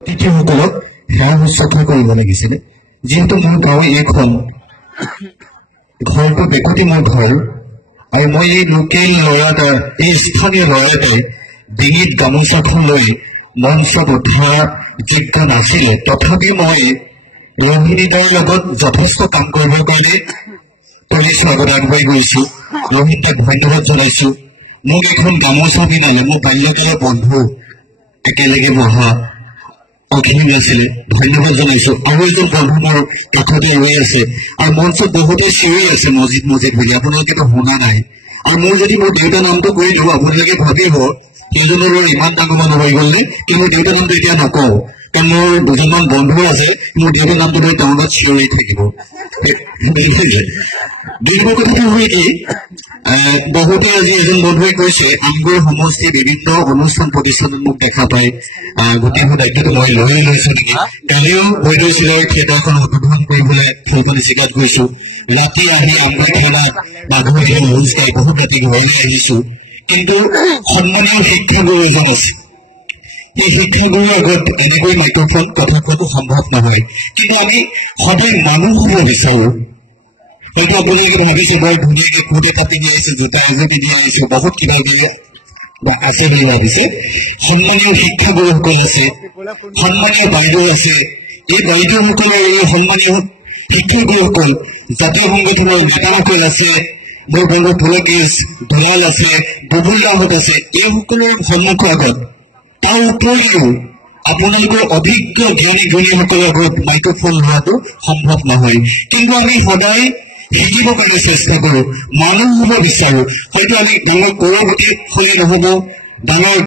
অতিথিসকলক সেৱা শুশ্ৰূষা কৰিব লাগিছিলে। যিহেতু মোৰ গাঁও এইখন ঘৰটো বেকতি মোৰ ঘৰ, আৰু মই এই লোকেল ল'ৰা এই স্থানীয় ল'ৰা এটাই ডিঙিত গামোচাখন লৈ মঞ্চত উঠা যোগ্য নাছিলে। তথাপি মই ৰোহিণীদাৰ লগত যথেষ্ট কাম কৰিবৰ কাৰণে পুলিচৰ আগত আগবাঢ়ি গৈছো। ৰোহিণীদাক ধন্যবাদ জনাইছো। মোক এখন গামোচা পিন্ধালে। মোৰ বাল্যকালৰ বন্ধু একেলগে বহা অখিল আছিলে, ধন্যবাদ জনাইছো। আৰু এজন বন্ধু মোৰ কাষতে ৰৈ আছে আৰু মঞ্চত বহুতে চিঞৰি আছে মজিদ মজিদ বুলি, আপোনালোকেতো শুনা নাই। আৰু মোৰ যদি মোৰ দেউতাৰ নামটো কৈ দিওঁ আপোনালোকে ভাবিব সেইজনৰ ইমান ডাঙৰ মানুহ হৈ গ'ল নে, কিন্তু মোৰ দেউতাৰ নামটো এতিয়া নকওঁ, কাৰণ মোৰ দুজনমান বন্ধু আছে মোৰ দেউতাৰ নামটো লৈ টাউনত চিঞৰি থাকিব। দ্বিতীয় কথাটো হয় কি, বহুতে আজি এজন বন্ধুৱে কৈছে আমগুৰি সমষ্টিৰ বিভিন্ন অনুষ্ঠান প্ৰতিষ্ঠানত মোক দেখা পায়। গোটেই দায়িত্বটো মই লৈ লৈছো নেকি। কালিও বৈদৈচিলৰ থিয়েটাৰখন উদ্বোধন কৰিবলৈ ফুলপানী চিকাত গৈছো। ৰাতি আহি আমগুৰি থানাত মাধৱ ভোজ খাই বহুত ৰাতি ঘৰলৈ আহিছো। কিন্তু সন্মানীয় শিক্ষাগুৰু এজন আছে, এই শিক্ষাগুৰুৰ আগত এনেকৈ মাইক্ৰফোন কথা কোৱাটো সম্ভৱ নহয়। কিন্তু আমি সদায় মানুহ হ'ব বিচাৰো। হয়তো আপোনালোকে ভাবিছো মই ধুনীয়াকে কোট এটা পিন্ধি আহিছো, জোতা এযোৰ পিন্ধি আহিছো, বহুত কিবা কিবি আছে বুলি ভাবিছে। সন্মানীয় শিক্ষাগুৰুসকল আছে, সন্মানীয় বাইদেউ আছে। এই বাইদেউসকলৰ এই সন্মানীয় শিক্ষাগুৰুসকল জাতীয় সংগঠনৰ নেতাসকল আছে, মোৰ বন্ধু পুলকেশ দুলাল আছে, বুবুলদাহঁত আছে। এই সকলৰ সন্মুখৰ আগত তাৰ উপৰিও আপোনালোকৰ অভিজ্ঞ জ্ঞানী গুণীসকলৰ আগত মাইক্ৰফোন লোৱাটো সম্ভৱ নহয়। কিন্তু আমি সদায় শিকিব কাৰণে চেষ্টা কৰো, মানুহ হ'ব বিচাৰো। হয়তো আমি ডাঙৰ কৰপতি হ'লে নহ'ব, ডাঙৰ